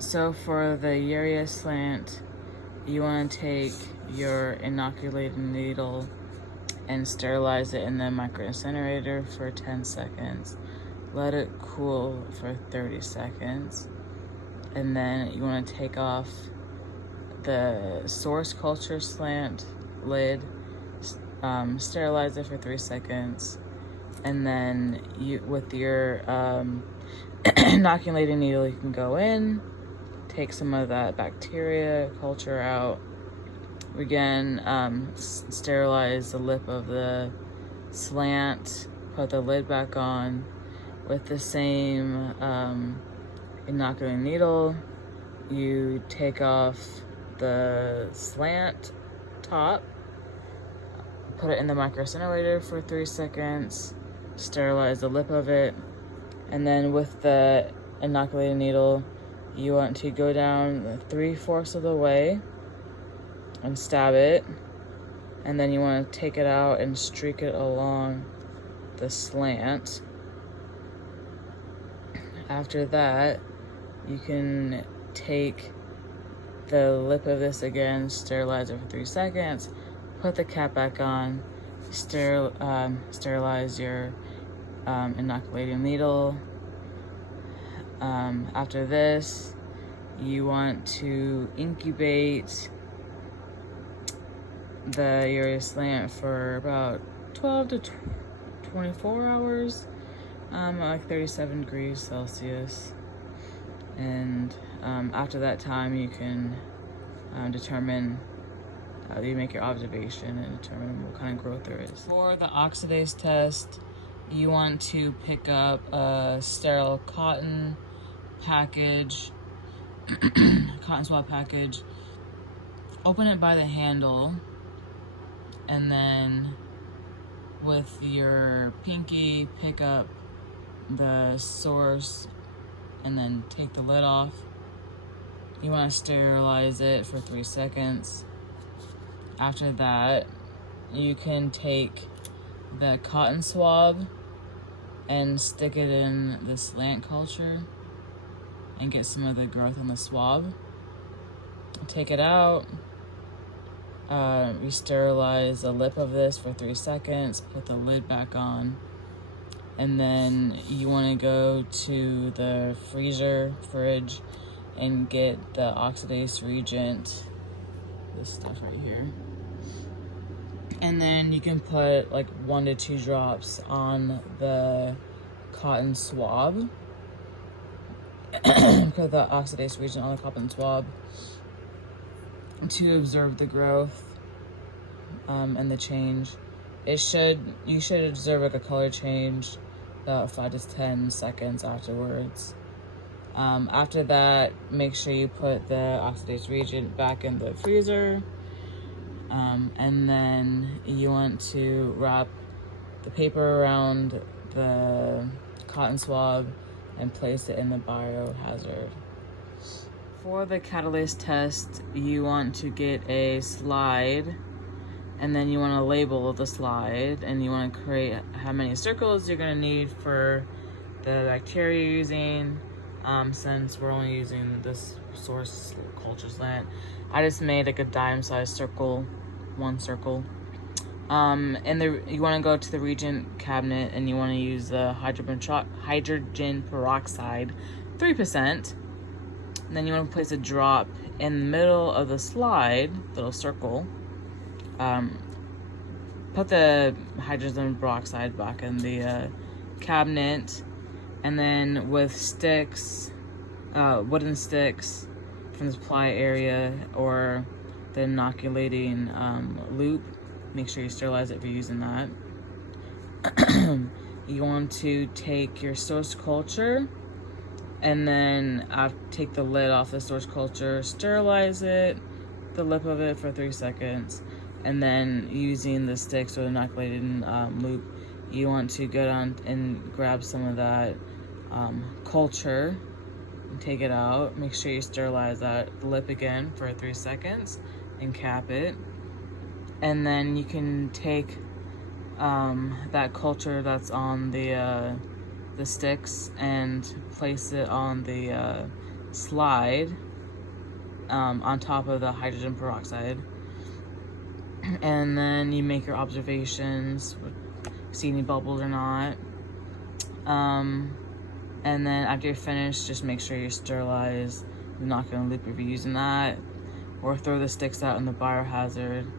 So for the urea slant, you want to take your inoculated needle and sterilize it in the micro incinerator for 10 seconds. Let it cool for 30 seconds. And then you want to take off the source culture slant lid, sterilize it for 3 seconds. And then you, with your inoculating needle, you can go in, take some of that bacteria culture out. Again, sterilize the lip of the slant, put the lid back on with the same inoculating needle. You take off the slant top, put it in the micro incinerator for 3 seconds, sterilize the lip of it, and then with the inoculated needle, you want to go down 3/4 of the way and stab it, and then you want to take it out and streak it along the slant. After that, you can take the lip of this again, sterilize it for 3 seconds, put the cap back on, sterilize your inoculating needle. After this, you want to incubate the urea slant for about 12 to 24 hours, like 37 degrees Celsius. And after that time, you can determine, you make your observation and determine what kind of growth there is. For the oxidase test, you want to pick up a sterile cotton package, cotton swab package, open it by the handle, and then with your pinky, pick up the source and then take the lid off. You want to sterilize it for 3 seconds. After that, you can take the cotton swab and stick it in the slant culture and get some of the growth on the swab. Take it out. We sterilize the lip of this for 3 seconds, put the lid back on, and then you want to go to the fridge, and get the oxidase reagent, this stuff right here. And then you can put like 1 to 2 drops on the cotton swab. Put the oxidase reagent on the cotton swab to observe the growth and the change. You should observe like a color change about 5 to 10 seconds afterwards. After that, make sure you put the oxidase reagent back in the freezer. And then you want to wrap the paper around the cotton swab and place it in the biohazard. For the catalase test, you want to get a slide, and then you want to label the slide, and you want to create how many circles you're going to need for the bacteria you're using. Since we're only using this source culture slant, I just made like a dime-sized circle, 1 circle. And you want to go to the reagent cabinet, and you want to use the hydrogen peroxide, 3%. And then you want to place a drop in the middle of the slide, little circle. Put the hydrogen peroxide back in the cabinet, and then with sticks, wooden sticks from the supply area or the inoculating loop, make sure you sterilize it if you're using that. You want to take your source culture, and then take the lid off the source culture, sterilize it, the lip of it for 3 seconds, and then using the sticks or the inoculating loop, you want to go down and grab some of that culture and take it out. Make sure you sterilize that lip again for 3 seconds and cap it. And then you can take that culture that's on the sticks and place it on the slide on top of the hydrogen peroxide, and then you make your observations, see any bubbles or not. And then after you're finished, just make sure you're sterilized. You're not going to loop if you're using that, or throw the sticks out in the biohazard.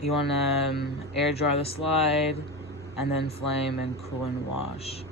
You want to air dry the slide, and then flame and cool and wash.